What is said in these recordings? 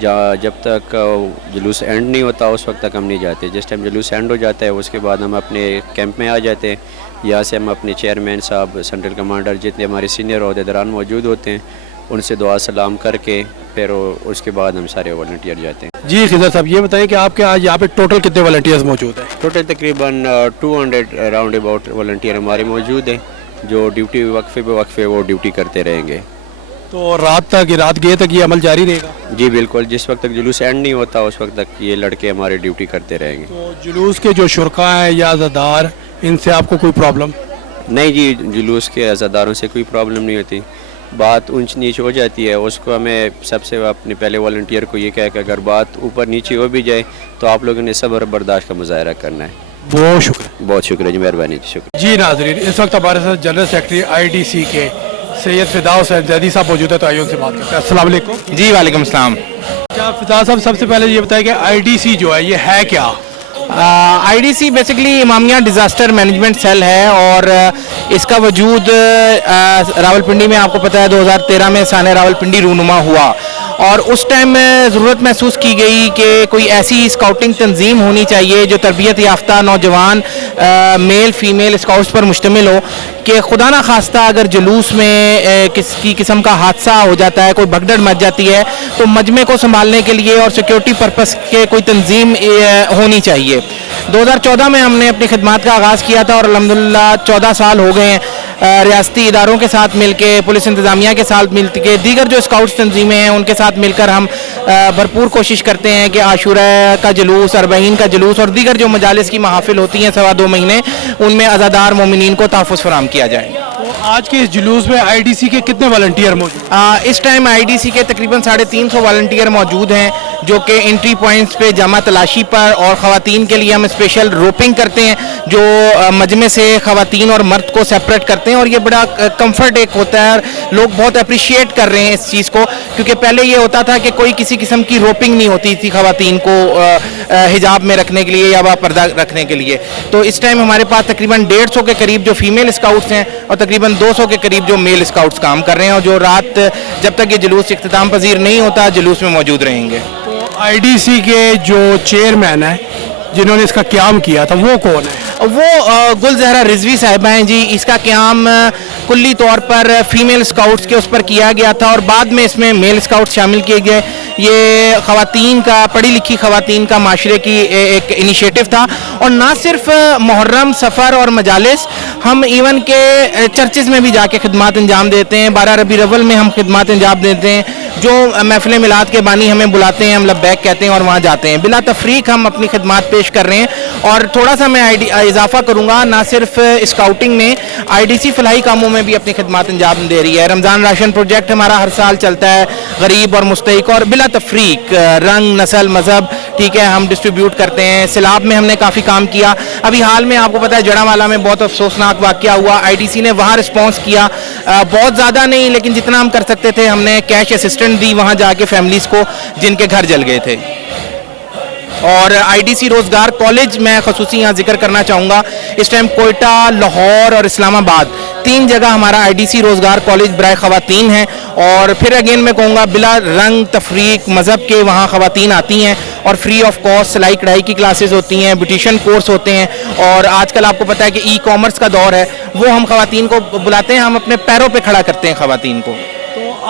جب تک جلوس اینڈ نہیں ہوتا اس وقت تک ہم نہیں جاتے. جس ٹائم جلوس اینڈ ہو جاتا ہے اس کے بعد ہم اپنے کیمپ میں آ جاتے ہیں. یہاں سے ہم اپنے چیئرمین صاحب، سینٹرل کمانڈر، جتنے ہمارے سینئر عہدیداران موجود ہوتے ہیں ان سے دعا سلام کر کے پھر اس کے بعد ہم سارے والنٹیئر جاتے ہیں. جی خضر صاحب یہ بتائیں کہ آپ کے آج یہاں پہ ٹوٹل کتنے والنٹیئرز موجود ہیں؟ ٹوٹل تقریباً 200 راؤنڈ اباؤٹ والنٹیئر ہمارے موجود ہیں جو ڈیوٹی وقفے بے وقفے وہ ڈیوٹی کرتے رہیں گے. تو رات گئے تک یہ عمل جاری رہے گا؟ جی بالکل، جس وقت تک جلوس اینڈ نہیں ہوتا اس وقت تک یہ لڑکے ہمارے ڈیوٹی کرتے رہیں گے. تو جلوس کے جو شرکاء ہیں یا عزادار ان سے آپ کو کوئی پرابلم؟ نہیں جی، جلوس کے عزاداروں سے کوئی پرابلم نہیں ہوتی. بات اونچ نیچ ہو جاتی ہے اس کو ہمیں سب سے اپنے پہلے والنٹیئر کو یہ کہا کہ اگر بات اوپر نیچے ہو بھی جائے تو آپ لوگوں نے صبر برداشت کا مظاہرہ کرنا ہے. بہت شکریہ. بہت شکریہ جی، مہربانی جی، شکریہ. جی ناظرین، اس وقت ہمارے ساتھ جنرل سیکرٹری IDC کے سید فدا حسین زیدی صاحب موجود ہے، تو آئیے ان سے بات کرتے ہیں. السلام علیکم. جی وعلیکم السلام. کیا فدا صاحب سب سے پہلے یہ بتائیں کہ IDC جو ہے یہ ہے کیا؟ IDC basically امامیہ disaster management cell ہے اور اس کا وجود راولپنڈی میں آپ کو پتہ ہے 2013 میں سانحہ راولپنڈی رونما ہوا اور اس ٹائم ضرورت محسوس کی گئی کہ کوئی ایسی اسکاؤٹنگ تنظیم ہونی چاہیے جو تربیت یافتہ نوجوان میل فیمیل اسکاؤٹس پر مشتمل ہو کہ خدا نہ خواستہ اگر جلوس میں کسی قسم کا حادثہ ہو جاتا ہے، کوئی بھگدڑ مچ جاتی ہے تو مجمع کو سنبھالنے کے لیے اور سیکیورٹی پرپس کے کوئی تنظیم ہونی چاہیے. 2014 میں ہم نے اپنی خدمات کا آغاز کیا تھا اور الحمدللہ 14 سال ہو گئے ہیں. ریاستی اداروں کے ساتھ مل کے، پولیس انتظامیہ کے ساتھ مل کے، دیگر جو اسکاؤٹس تنظیمیں ہیں ان کے ساتھ مل کر ہم بھرپور کوشش کرتے ہیں کہ عاشوراء کا جلوس، اربعین کا جلوس اور دیگر جو مجالس کی محافل ہوتی ہیں 2.25 مہینے، ان میں عزادار مومنین کو تحفظ فراہم کیا جائے. تو آج کے اس جلوس میں IDC کے کتنے والنٹیئر موجود؟ اس ٹائم IDC کے تقریباً 350 والنٹیئر موجود ہیں جو کہ انٹری پوائنٹس پہ جمع تلاشی پر، اور خواتین کے لیے ہم اسپیشل روپنگ کرتے ہیں جو مجمع سے خواتین اور مرد کو سیپریٹ کرتے ہیں اور یہ بڑا کمفرٹ ایک ہوتا ہے. لوگ بہت اپریشیٹ کر رہے ہیں اس چیز کو کیونکہ پہلے یہ ہوتا تھا کہ کوئی کسی قسم کی روپنگ نہیں ہوتی تھی خواتین کو حجاب میں رکھنے کے لیے یا با پردہ رکھنے کے لیے. تو اس ٹائم ہمارے پاس تقریباً 150 کے قریب جو فیمیل اسکاؤٹس ہیں اور تقریباً 200 کے قریب جو میل اسکاؤٹس کام کر رہے ہیں اور جو رات جب تک یہ جلوس اختتام پذیر نہیں ہوتا جلوس میں موجود رہیں گے. تو IDC کے جو چیئرمین ہیں جنہوں نے اس کا قیام کیا تھا وہ کون ہے؟ وہ گل زہرا رضوی صاحبہ ہیں جی. اس کا قیام کلی طور پر فیمیل اسکاؤٹس کے اس پر کیا گیا تھا اور بعد میں اس میں میل اسکاؤٹس شامل کیے گئے. یہ خواتین کا، پڑھی لکھی خواتین کا معاشرے کی ایک انیشیٹو تھا اور نہ صرف محرم، سفر اور مجالس، ہم ایون کے چرچز میں بھی جا کے خدمات انجام دیتے ہیں. 12 ربیع الاول میں ہم خدمات انجام دیتے ہیں. جو محفل میلاد کے بانی ہمیں بلاتے ہیں ہم لبیک کہتے ہیں اور وہاں جاتے ہیں. بلا تفریق ہم اپنی خدمات پیش کر رہے ہیں. اور تھوڑا سا میں اضافہ کروں گا، نہ صرف اسکاؤٹنگ میں IDC فلاحی کاموں میں بھی اپنی خدمات انجام دے رہی ہے. رمضان راشن پروجیکٹ ہمارا ہر سال چلتا ہے، غریب اور مستحق اور بلا تفریق رنگ، نسل، مذہب، ٹھیک ہے، ہم ڈسٹریبیوٹ کرتے ہیں. سیلاب میں ہم نے کافی کام کیا. ابھی حال میں آپ کو پتہ ہے جڑاوالا میں بہت افسوسناک واقعہ ہوا. IDC نے وہاں رسپانس کیا، بہت زیادہ نہیں لیکن جتنا ہم کر سکتے تھے ہم نے کیش اسسٹنٹ دی وہاں جا کے فیملیز کو جن کے گھر جل گئے تھے. اور IDC روزگار کالج میں خصوصی یہاں ذکر کرنا چاہوں گا. اس ٹائم کوئٹہ، لاہور اور اسلام آباد 3 جگہ ہمارا IDC روزگار کالج برائے خواتین ہیں. اور پھر اگین میں کہوں گا بلا رنگ تفریق مذہب کے وہاں خواتین آتی ہیں اور فری آف کاسٹ سلائی کڑھائی کی کلاسز ہوتی ہیں، بیوٹیشین کورس ہوتے ہیں. اور آج کل آپ کو پتہ ہے کہ ای کامرس کا دور ہے، وہ ہم خواتین کو بلاتے ہیں، ہم اپنے پیروں پہ کھڑا کرتے ہیں خواتین کو.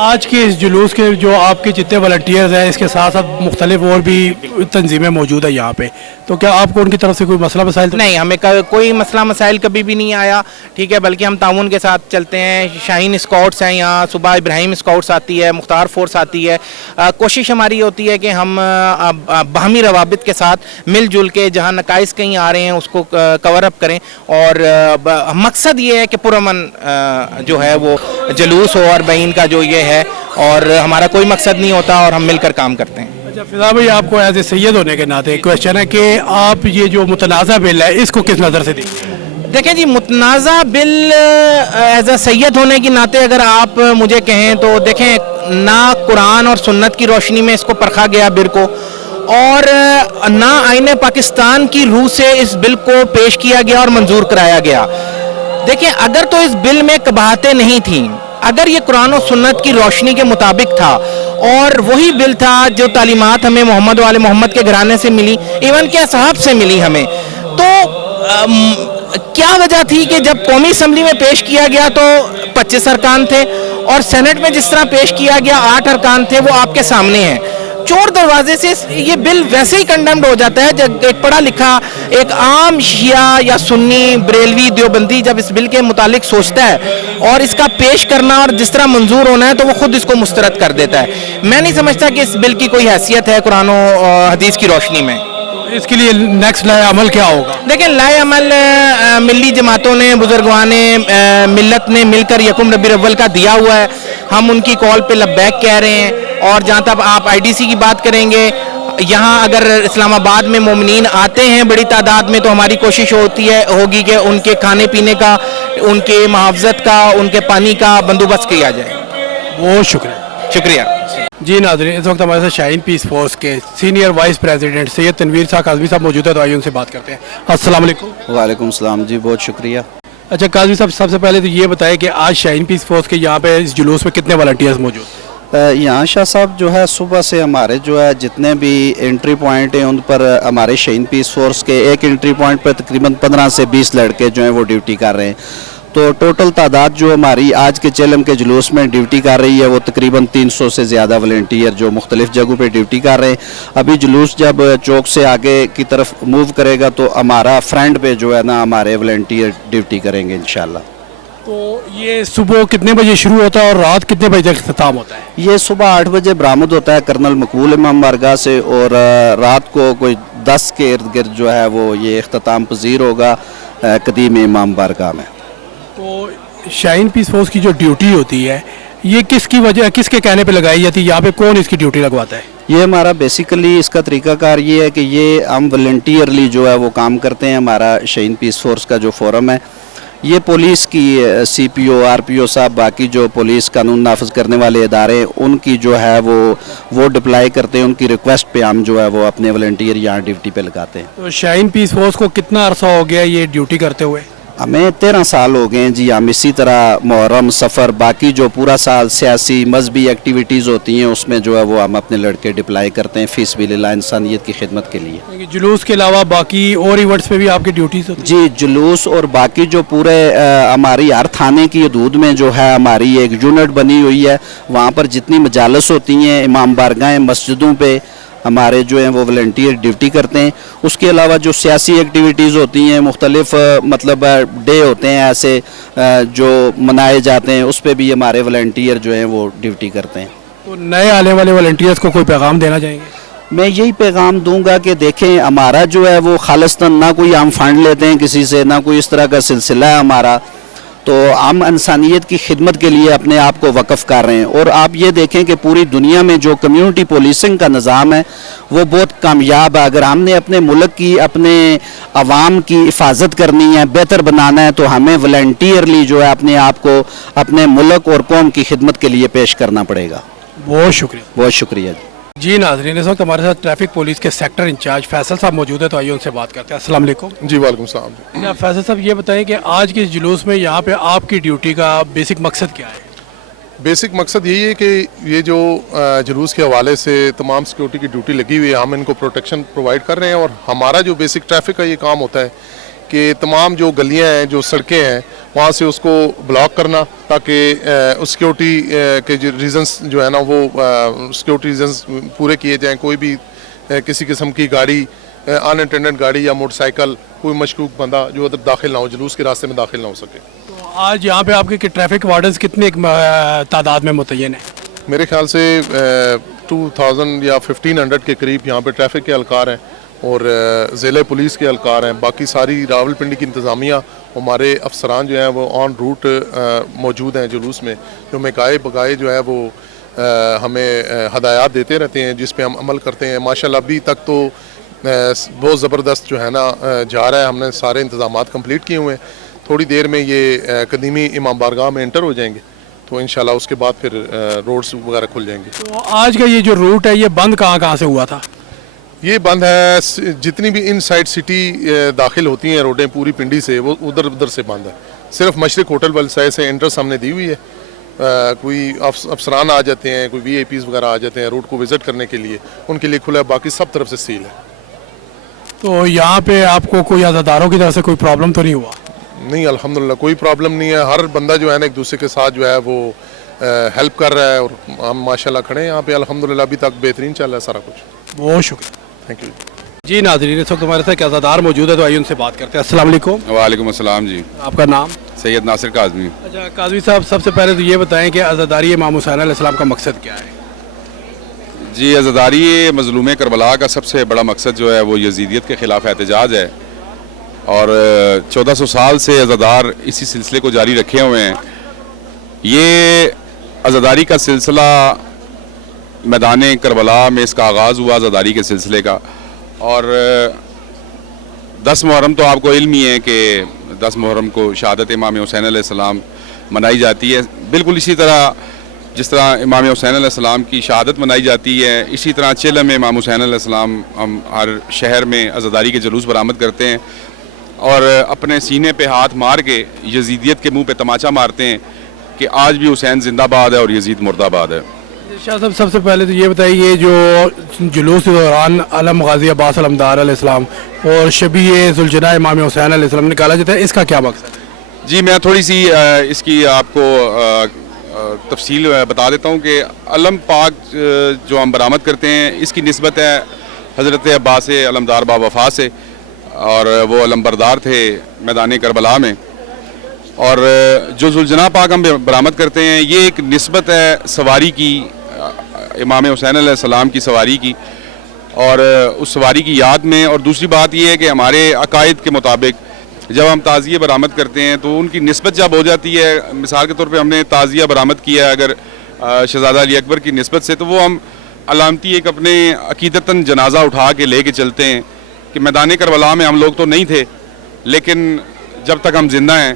آج کے اس جلوس کے جو آپ کے جتنے والنٹیئرز ہیں اس کے ساتھ ساتھ مختلف اور بھی تنظیمیں موجود ہیں یہاں پہ، تو کیا آپ کو ان کی طرف سے کوئی مسئلہ مسائل؟ نہیں، ہمیں کوئی مسئلہ مسائل کبھی بھی نہیں آیا، ٹھیک ہے، بلکہ ہم تعاون کے ساتھ چلتے ہیں. شاہین اسکاؤٹس ہیں یہاں، صبح ابراہیم اسکاؤٹس آتی ہے، مختار فورس آتی ہے. کوشش ہماری ہوتی ہے کہ ہم باہمی روابط کے ساتھ مل جل کے جہاں نقائص کہیں آ رہے ہیں اس کو کور اپ کریں. اور مقصد یہ ہے کہ پرامن جو ہے وہ جلوس ہو اور بہین کا جو یہ ہے، اور ہمارا کوئی مقصد نہیں ہوتا اور ہم مل کر کام کرتے ہیں. اچھا فضا بھائی، آپ کو ایز اے سید ہونے کے ناطے ایک کوشچن ہے کہ آپ یہ جو متنازع بل ہے اس کو کس نظر سے دیکھیں؟ دیکھیں جی، متنازع بل ایز اے سید ہونے کے ناطے اگر آپ مجھے کہیں تو دیکھیں، نہ قرآن اور سنت کی روشنی میں اس کو پرکھا گیا بل کو، اور نہ آئین پاکستان کی روح سے اس بل کو پیش کیا گیا اور منظور کرایا گیا. دیکھیں، اگر تو اس بل میں قباحتیں نہیں تھیں، اگر یہ قرآن و سنت کی روشنی کے مطابق تھا اور وہی بل تھا جو تعلیمات ہمیں محمد والے محمد کے گھرانے سے ملی، ایون کہ اصحاب سے ملی ہمیں، تو کیا وجہ تھی کہ جب قومی اسمبلی میں پیش کیا گیا تو 25 ارکان تھے اور سینٹ میں جس طرح پیش کیا گیا 8 ارکان تھے، وہ آپ کے سامنے ہیں. چور دروازے سے یہ بل ویسے ہی کنڈمڈ ہو جاتا ہے جب ایک پڑھا لکھا ایک عام شیعہ یا سنی بریلوی دیوبندی جب اس بل کے متعلق سوچتا ہے اور اس کا پیش کرنا اور جس طرح منظور ہونا ہے تو وہ خود اس کو مسترد کر دیتا ہے. میں نہیں سمجھتا کہ اس بل کی کوئی حیثیت ہے قرآن و حدیث کی روشنی میں. اس کے لیے نیکسٹ لائے عمل کیا ہوگا؟ لیکن لائے عمل ملی جماعتوں نے، بزرگوان ملت نے مل کر یکم ربیع الاول کا دیا ہوا ہے. ہم ان کی کال پہ لبیک کہہ رہے ہیں. اور جہاں تک آپ آئی ڈی سی کی بات کریں گے، یہاں اگر اسلام آباد میں مومنین آتے ہیں بڑی تعداد میں تو ہماری کوشش ہوگی کہ ان کے کھانے پینے کا، ان کے محافظت کا، ان کے پانی کا بندوبست کیا جائے. بہت شکریہ. شکریہ. جی ناظرین، اس وقت ہمارے ساتھ شاہین پیس فورس کے سینئر وائس پریزیڈنٹ سید تنویر صاحب قاضی صاحب موجود ہے، تو آئیے ان سے بات کرتے ہیں. السلام علیکم. وعلیکم السلام جی، بہت شکریہ. اچھا قاضی صاحب، سب سے پہلے تو یہ بتائیں کہ آج شاہین پیس فورس کے یہاں پہ اس جلوس میں کتنے والنٹیئرز موجود ہیں؟ یہاں شاہ صاحب جو ہے صبح سے ہمارے جو ہے جتنے بھی انٹری پوائنٹ ہیں ان پر ہمارے شاہین پیس فورس کے ایک انٹری پوائنٹ پر تقریباً 15 سے 20 لڑکے جو ہیں وہ ڈیوٹی کر رہے ہیں. تو ٹوٹل تعداد جو ہماری آج کے چیلم کے جلوس میں ڈیوٹی کر رہی ہے وہ تقریباً 300 سے زیادہ والنٹیئر جو مختلف جگہوں پہ ڈیوٹی کر رہے ہیں. ابھی جلوس جب چوک سے آگے کی طرف موو کرے گا تو ہمارا فرنٹ پہ جو ہے نا ہمارے والنٹیئر ڈیوٹی کریں گے انشاءاللہ. تو یہ صبح کتنے بجے شروع ہوتا ہے اور رات کتنے بجے تک اختتام ہوتا ہے؟ یہ صبح 8 بجے برآمد ہوتا ہے کرنل مقبول امام بارگاہ سے، اور رات کو کوئی 10 کے ارد گرد جو ہے وہ یہ اختتام پذیر ہوگا قدیم امام بارگاہ میں. تو شاہین پیس فورس کی جو ڈیوٹی ہوتی ہے یہ کس کی وجہ، کس کے کہنے پہ لگائی جاتی ہے؟ یہاں پہ کون اس کی ڈیوٹی لگواتا ہے؟ یہ ہمارا بیسیکلی اس کا طریقہ کار یہ ہے کہ یہ ہم والنٹیئرلی جو ہے وہ کام کرتے ہیں. ہمارا شاہین پیس فورس کا جو فورم ہے یہ پولیس کی سی پی او، آر پی او صاحب، باقی جو پولیس قانون نافذ کرنے والے ادارے ان کی جو ہے وہ ڈپلائی کرتے ہیں. ان کی ریکویسٹ پہ ہم جو ہے وہ اپنے والنٹیئر یہاں ڈیوٹی پہ لگاتے ہیں. تو شاہین پیس فورس کو کتنا عرصہ ہو گیا یہ ڈیوٹی کرتے ہوئے؟ ہمیں 13 سال ہو گئے ہیں جی. ہم اسی طرح محرم، سفر، باقی جو پورا سال سیاسی مذہبی ایکٹیویٹیز ہوتی ہیں اس میں جو ہے وہ ہم اپنے لڑکے ڈپلائی کرتے ہیں فی سبیل اللہ انسانیت کی خدمت کے لیے. جلوس کے علاوہ باقی اور ایونٹس پہ بھی آپ کی ڈیوٹیز ہوتی ہیں؟ جی، جلوس اور باقی جو پورے ہماری ہر تھانے کی حدود میں جو ہے ہماری ایک یونٹ بنی ہوئی ہے. وہاں پر جتنی مجالس ہوتی ہیں، امام بارگاہیں، مسجدوں پہ ہمارے جو ہیں وہ والنٹیئر ڈیوٹی کرتے ہیں. اس کے علاوہ جو سیاسی ایکٹیویٹیز ہوتی ہیں، مختلف مطلب ڈے ہوتے ہیں ایسے جو منائے جاتے ہیں، اس پہ بھی ہمارے والنٹیئر جو ہیں وہ ڈیوٹی کرتے ہیں. تو نئے آنے والے والنٹیئرز کو کوئی پیغام دینا چاہیں گے؟ میں یہی پیغام دوں گا کہ دیکھیں ہمارا جو ہے وہ خالصتاً نہ کوئی ہم فنڈ لیتے ہیں کسی سے، نہ کوئی اس طرح کا سلسلہ ہے ہمارا. تو ہم انسانیت کی خدمت کے لیے اپنے آپ کو وقف کر رہے ہیں. اور آپ یہ دیکھیں کہ پوری دنیا میں جو کمیونٹی پولیسنگ کا نظام ہے وہ بہت کامیاب ہے. اگر ہم نے اپنے ملک کی، اپنے عوام کی حفاظت کرنی ہے، بہتر بنانا ہے تو ہمیں والنٹیئرلی جو ہے اپنے آپ کو اپنے ملک اور قوم کی خدمت کے لیے پیش کرنا پڑے گا. بہت شکریہ. بہت شکریہ جی. جی ناظرین، اس وقت ہمارے ساتھ ٹریفک پولیس کے سیکٹر انچارج فیصل صاحب موجود ہے، تو آئیے ان سے بات کرتے ہیں. السلام علیکم. جی وعلیکم السلام. فیصل صاحب یہ بتائیں کہ آج کے جلوس میں یہاں پہ آپ کی ڈیوٹی کا بیسک مقصد کیا ہے؟ بیسک مقصد یہی ہے کہ یہ جو جلوس کے حوالے سے تمام سیکیورٹی کی ڈیوٹی لگی ہوئی ہے، ہم ان کو پروٹیکشن پرووائڈ کر رہے ہیں. اور ہمارا جو بیسک ٹریفک کا یہ کام ہوتا ہے کہ تمام جو گلیاں ہیں، جو سڑکیں ہیں، وہاں سے اس کو بلاک کرنا تاکہ سیکیورٹی کے جو ریزنز جو ہے نا وہ سیکیورٹی ریزنز پورے کیے جائیں. کوئی بھی کسی قسم کی گاڑی، ان اٹینڈنٹ گاڑی یا موٹر سائیکل، کوئی مشکوک بندہ جو ادھر داخل نہ ہو، جلوس کے راستے میں داخل نہ ہو سکے. تو آج یہاں پہ آپ کے ٹریفک وارڈنز کتنے تعداد میں متعین ہیں؟ میرے خیال سے 2000 یا 1500 کے قریب یہاں پہ ٹریفک کے اہلکار ہیں اور ضلع پولیس کے اہلکار ہیں. باقی ساری راولپنڈی کی انتظامیہ، ہمارے افسران جو ہیں وہ آن روٹ موجود ہیں جلوس میں، جو مکائے بگائے جو ہے وہ ہمیں ہدایات دیتے رہتے ہیں جس پہ ہم عمل کرتے ہیں. ماشاءاللہ ابھی تک تو بہت زبردست جو ہے نا جا رہا ہے. ہم نے سارے انتظامات کمپلیٹ کیے ہوئے ہیں. تھوڑی دیر میں یہ قدیمی امام بارگاہ میں انٹر ہو جائیں گے تو انشاءاللہ اس کے بعد پھر روڈز وغیرہ کھل جائیں گے. تو آج کا یہ جو روٹ ہے یہ بند کہاں سے ہوا تھا؟ یہ بند ہے، جتنی بھی ان سائڈ سٹی داخل ہوتی ہیں روڈیں پوری پنڈی سے، وہ ادھر سے بند ہے. صرف مشرق ہوٹل والے سائڈ سے انٹرس ہم نے دی ہوئی ہے کوئی افسران آ جاتے ہیں, کوئی VIPs وغیرہ آ جاتے ہیں روٹ کو وزٹ کرنے کے لیے, ان کے لیے کھلا ہے, باقی سب طرف سے سیل ہے. تو یہاں پہ آپ کو کوئی عزاداروں کی طرف سے کوئی پرابلم تو نہیں ہوا؟ نہیں الحمدللہ کوئی پرابلم نہیں ہے. ہر بندہ جو ہے نا ایک دوسرے کے ساتھ جو ہے وہ ہیلپ کر رہا ہے, اور ہم ماشاءاللہ کھڑے ہیں یہاں پہ الحمدللہ. ابھی تک بہترین چل رہا ہے سارا کچھ. بہت شکریہ. Thank you. جی ناظرین, اس وقت ہمارے ساتھ عزادار موجود ہے, تو آئیے ان سے بات کرتے ہیں. السلام علیکم. وعلیکم السلام جی. آپ کا نام؟ سید ناصر کاظمی. اچھا قاضی صاحب, سب سے پہلے تو یہ بتائیں کہ عزاداری امام حسین علیہ السلام کا مقصد کیا ہے؟ جی عزاداری مظلوم کربلا کا سب سے بڑا مقصد جو ہے وہ یزیدیت کے خلاف احتجاج ہے, اور 1400 سال سے عزادار اسی سلسلے کو جاری رکھے ہوئے ہیں. یہ عزاداری کا سلسلہ میدان کربلا میں اس کا آغاز ہوا عزاداری کے سلسلے کا, اور 10 محرم تو آپ کو علم ہی ہے کہ 10 محرم کو شہادت امام حسین علیہ السلام منائی جاتی ہے. بالکل اسی طرح جس طرح امام حسین علیہ السلام کی شہادت منائی جاتی ہے, اسی طرح چیلم میں امام حسین علیہ السلام ہم ہر شہر میں عزاداری کے جلوس برآمد کرتے ہیں, اور اپنے سینے پہ ہاتھ مار کے یزیدیت کے منہ پہ تماچا مارتے ہیں کہ آج بھی حسین زندہ باد ہے اور یزید مردہ باد ہے. شاہ صاحب, سب سے پہلے تو یہ بتائیے, جو جلوس کے دوران علم غازی عباس علمدار علیہ السلام اور شبیہ ذوالجناح امام حسین علیہ السلام نکالا جاتا ہے, اس کا کیا مقصد ہے؟ جی میں تھوڑی سی اس کی آپ کو تفصیل بتا دیتا ہوں کہ علم پاک جو ہم برآمد کرتے ہیں اس کی نسبت ہے حضرت عباس علمدار با وفا سے, اور وہ علم بردار تھے میدان کربلا میں. اور جو ذوالجناح پاک ہم برآمد کرتے ہیں یہ ایک نسبت ہے سواری کی, امام حسین علیہ السلام کی سواری کی, اور اس سواری کی یاد میں. اور دوسری بات یہ ہے کہ ہمارے عقائد کے مطابق جب ہم تعزیہ برآمد کرتے ہیں تو ان کی نسبت جب ہو جاتی ہے, مثال کے طور پہ ہم نے تعزیہ برآمد کیا ہے اگر شہزادہ علی اکبر کی نسبت سے, تو وہ ہم علامتی ایک اپنے عقیدتاً جنازہ اٹھا کے لے کے چلتے ہیں کہ میدان کربلا میں ہم لوگ تو نہیں تھے, لیکن جب تک ہم زندہ ہیں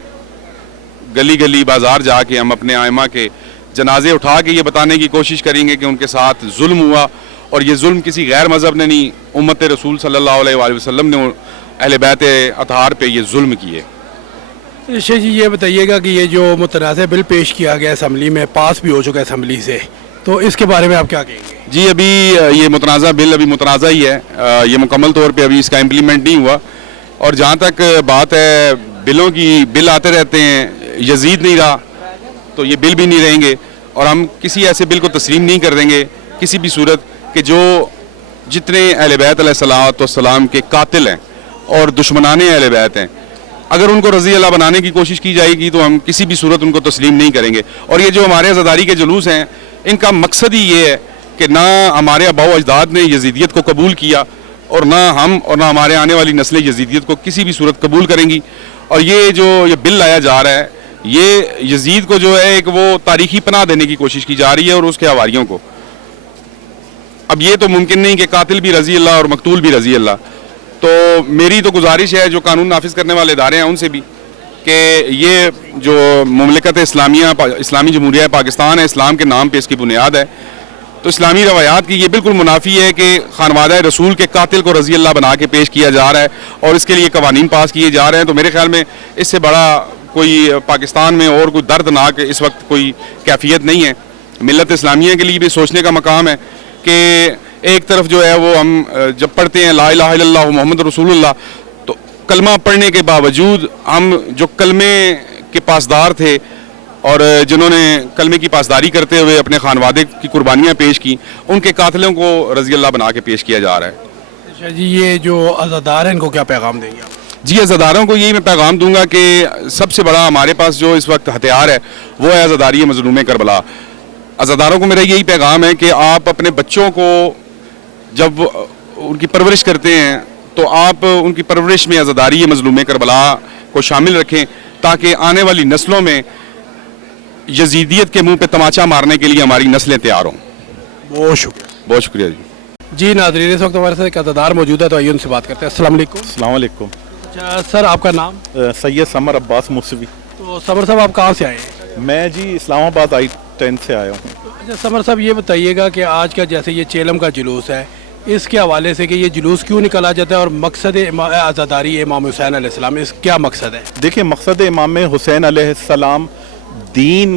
گلی گلی بازار جا کے ہم اپنے ائمہ کے جنازے اٹھا کے یہ بتانے کی کوشش کریں گے کہ ان کے ساتھ ظلم ہوا, اور یہ ظلم کسی غیر مذہب نے نہیں, امت رسول صلی اللہ علیہ وآلہ وسلم نے اہل بیت اطہار پہ یہ ظلم کیے. شاہ جی یہ بتائیے گا کہ یہ جو متنازع بل پیش کیا گیا اسمبلی میں, پاس بھی ہو چکا ہے اسمبلی سے, تو اس کے بارے میں آپ کیا کہیں گے؟ جی ابھی یہ متنازع بل ابھی متنازع ہی ہے, یہ مکمل طور پہ ابھی اس کا امپلیمنٹ نہیں ہوا. اور جہاں تک بات ہے بلوں کی, بل آتے رہتے ہیں, یزید نہیں رہا تو یہ بل بھی نہیں رہیں گے, اور ہم کسی ایسے بل کو تسلیم نہیں کر دیں گے کسی بھی صورت کہ جو جتنے اہل بیت علیہ السلام کے قاتل ہیں اور دشمنان اہل بیت ہیں, اگر ان کو رضی اللہ بنانے کی کوشش کی جائے گی تو ہم کسی بھی صورت ان کو تسلیم نہیں کریں گے. اور یہ جو ہمارے عزاداری کے جلوس ہیں ان کا مقصد ہی یہ ہے کہ نہ ہمارے آباء و اجداد نے یزیدیت کو قبول کیا, اور نہ ہم اور نہ ہمارے آنے والی نسلیں یزیدیت کو کسی بھی صورت قبول کریں گی. اور یہ جو یہ بل لایا جا رہا ہے یہ یزید کو جو ہے ایک وہ تاریخی پناہ دینے کی کوشش کی جا رہی ہے, اور اس کے حواریوں کو. اب یہ تو ممکن نہیں کہ قاتل بھی رضی اللہ اور مقتول بھی رضی اللہ. تو میری تو گزارش ہے جو قانون نافذ کرنے والے ادارے ہیں ان سے بھی کہ یہ جو مملکت اسلامیہ اسلامی جمہوریہ پاکستان ہے, اسلام کے نام پہ اس کی بنیاد ہے, تو اسلامی روایات کی یہ بالکل منافی ہے کہ خانوادہ رسول کے قاتل کو رضی اللہ بنا کے پیش کیا جا رہا ہے, اور اس کے لیے قوانین پاس کیے جا رہے ہیں. تو میرے خیال میں اس سے بڑا کوئی پاکستان میں اور کوئی دردناک اس وقت کوئی کیفیت نہیں ہے. ملت اسلامیہ کے لیے بھی سوچنے کا مقام ہے کہ ایک طرف جو ہے وہ ہم جب پڑھتے ہیں لا الہ الا اللہ محمد رسول اللہ, تو کلمہ پڑھنے کے باوجود ہم جو کلمے کے پاسدار تھے اور جنہوں نے کلمے کی پاسداری کرتے ہوئے اپنے خانوادے کی قربانیاں پیش کی, ان کے قاتلوں کو رضی اللہ بنا کے پیش کیا جا رہا ہے. شاہ جی یہ جو عزادار ہیں ان کو کیا پیغام دیں گے آپ؟ جی عزاداروں کو یہی میں پیغام دوں گا کہ سب سے بڑا ہمارے پاس جو اس وقت ہتھیار ہے وہ ہے عزاداری مظلوم کربلا. عزاداروں کو میرا یہی پیغام ہے کہ آپ اپنے بچوں کو جب ان کی پرورش کرتے ہیں تو آپ ان کی پرورش میں عزاداری مظلوم کربلا کو شامل رکھیں, تاکہ آنے والی نسلوں میں یزیدیت کے منہ پہ تماچا مارنے کے لیے ہماری نسلیں تیار ہوں. بہت شکریہ. بہت شکریہ جی. جی ناظرین, اس وقت ہمارے ساتھ ایک عزادار موجود ہے, تو آئیے ان سے بات کرتے ہیں. السلام علیکم. السلام علیکم. اچھا سر, آپ کا نام؟ سید سمر عباس موسوی. تو سمر صاحب آپ کہاں سے آئے ہیں؟ میں جی اسلام آباد I-10 سے آیا ہوں. اچھا سمر صاحب یہ بتائیے گا کہ آج کا جیسے یہ چیلم کا جلوس ہے, اس کے حوالے سے کہ یہ جلوس کیوں نکالا جاتا ہے, اور مقصد عزاداری امام حسین علیہ السلام, اس کیا مقصد ہے؟ دیکھیں مقصد امام حسین علیہ السلام دین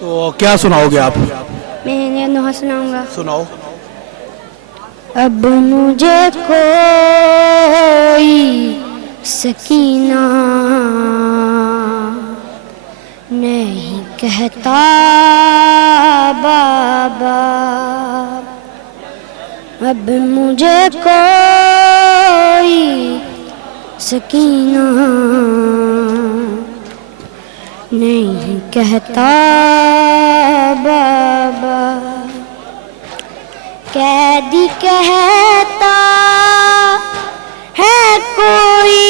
تو کیا سناؤ گے آپ؟ میں نوحہ سناؤں گا. سناؤ. اب مجھے کوئی سکینہ نہیں کہتا بابا، اب مجھے کوئی سکینہ نہیں کہتا بابا، قیدی کہتا ہے کوئی،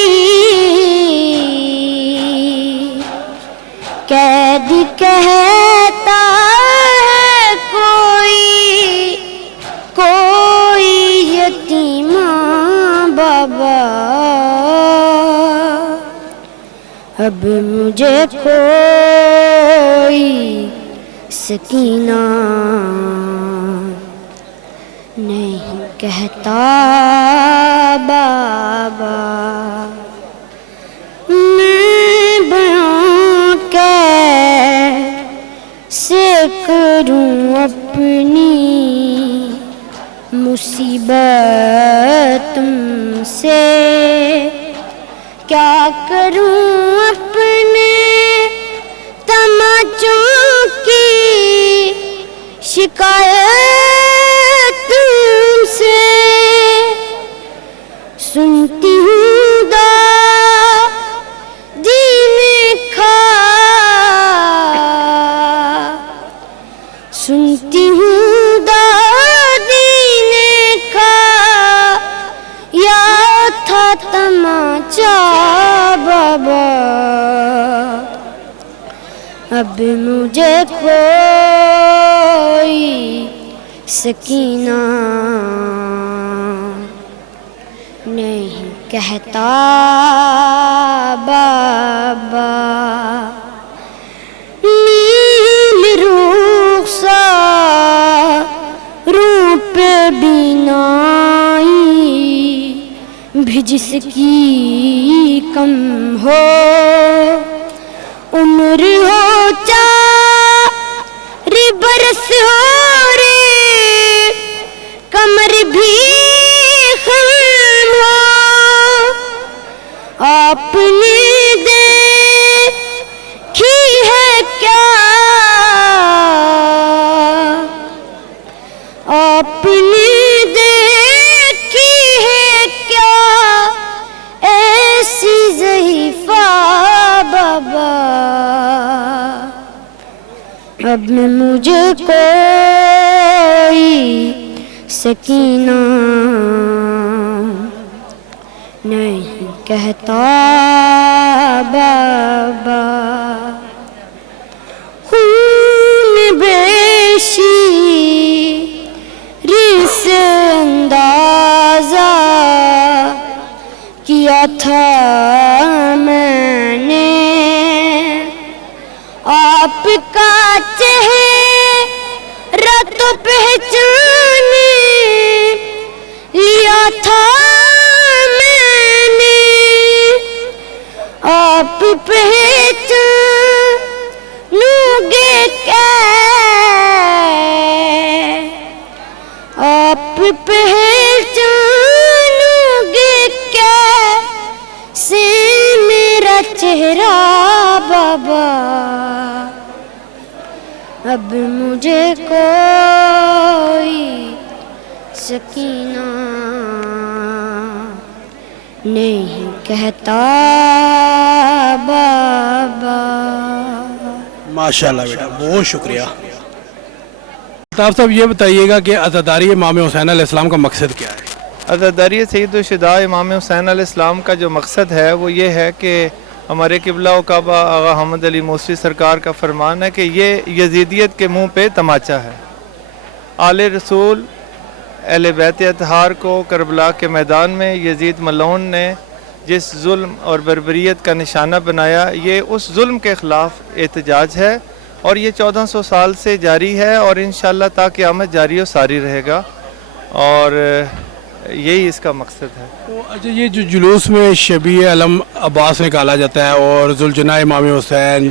قیدی کہتا ہے کوئی، کوئی یتیم بابا، اب مجھے کوئی سکینہ نہیں کہتا بابا. میں بیان کیسے کروں اپنی مصیبت تم سے، کیا کروں اپنے تماچوں کی شکایت تم سے، سنتی ہوں دین کھا، سنتی ہوں دین کھا، یا تھا تماچا بابا، اب مجھے کوئی سکینہ نہیں کہتا بابا. نیل رخساروں پہ بینائی بھی جس کی کم ہو، عمر ہو چار برس ہو رے، کمر بھی خم ہو، آپ نے دیکھی ہے کیا، آپ نے دیکھی ہے کیا ایسی ضعیفہ بابا، اب مجھے کوئی سکینہ نہیں کہتا بابا. خون بیشی سے اندازہ کیا تھا میں نے، آپ کا چہرہ تو پہچان لیا تھا میں نے، آپ پہچانوں گے کیا، آپ پہچانوں گے کیا سے میرا چہرہ بابا، اب مجھے کوئی سکینہ نہیں کہتا بابا. ماشاءاللہ بیٹا، بہت شکریہ. صاحب یہ بتائیے گا کہ عزاداری امام حسین علیہ السلام کا مقصد کیا ہے؟ عزاداری سید الشہداء امام حسین علیہ السلام کا جو مقصد ہے وہ یہ ہے کہ ہمارے قبلہ و کعبہ آغا حامد علی موسوی سرکار کا فرمان ہے کہ یہ یزیدیت کے منہ پہ تماچا ہے. آل رسول اہل بیت اطہار کو کربلا کے میدان میں یزید ملعون نے جس ظلم اور بربریت کا نشانہ بنایا، یہ اس ظلم کے خلاف احتجاج ہے، اور یہ 1400 سال سے جاری ہے، اور انشاءاللہ تا قیامت جاری و ساری رہے گا، اور یہی اس کا مقصد ہے. اچھا، یہ جو جلوس میں شبیہ علم عباس نکالا جاتا ہے اور ذوالجناح امام حسین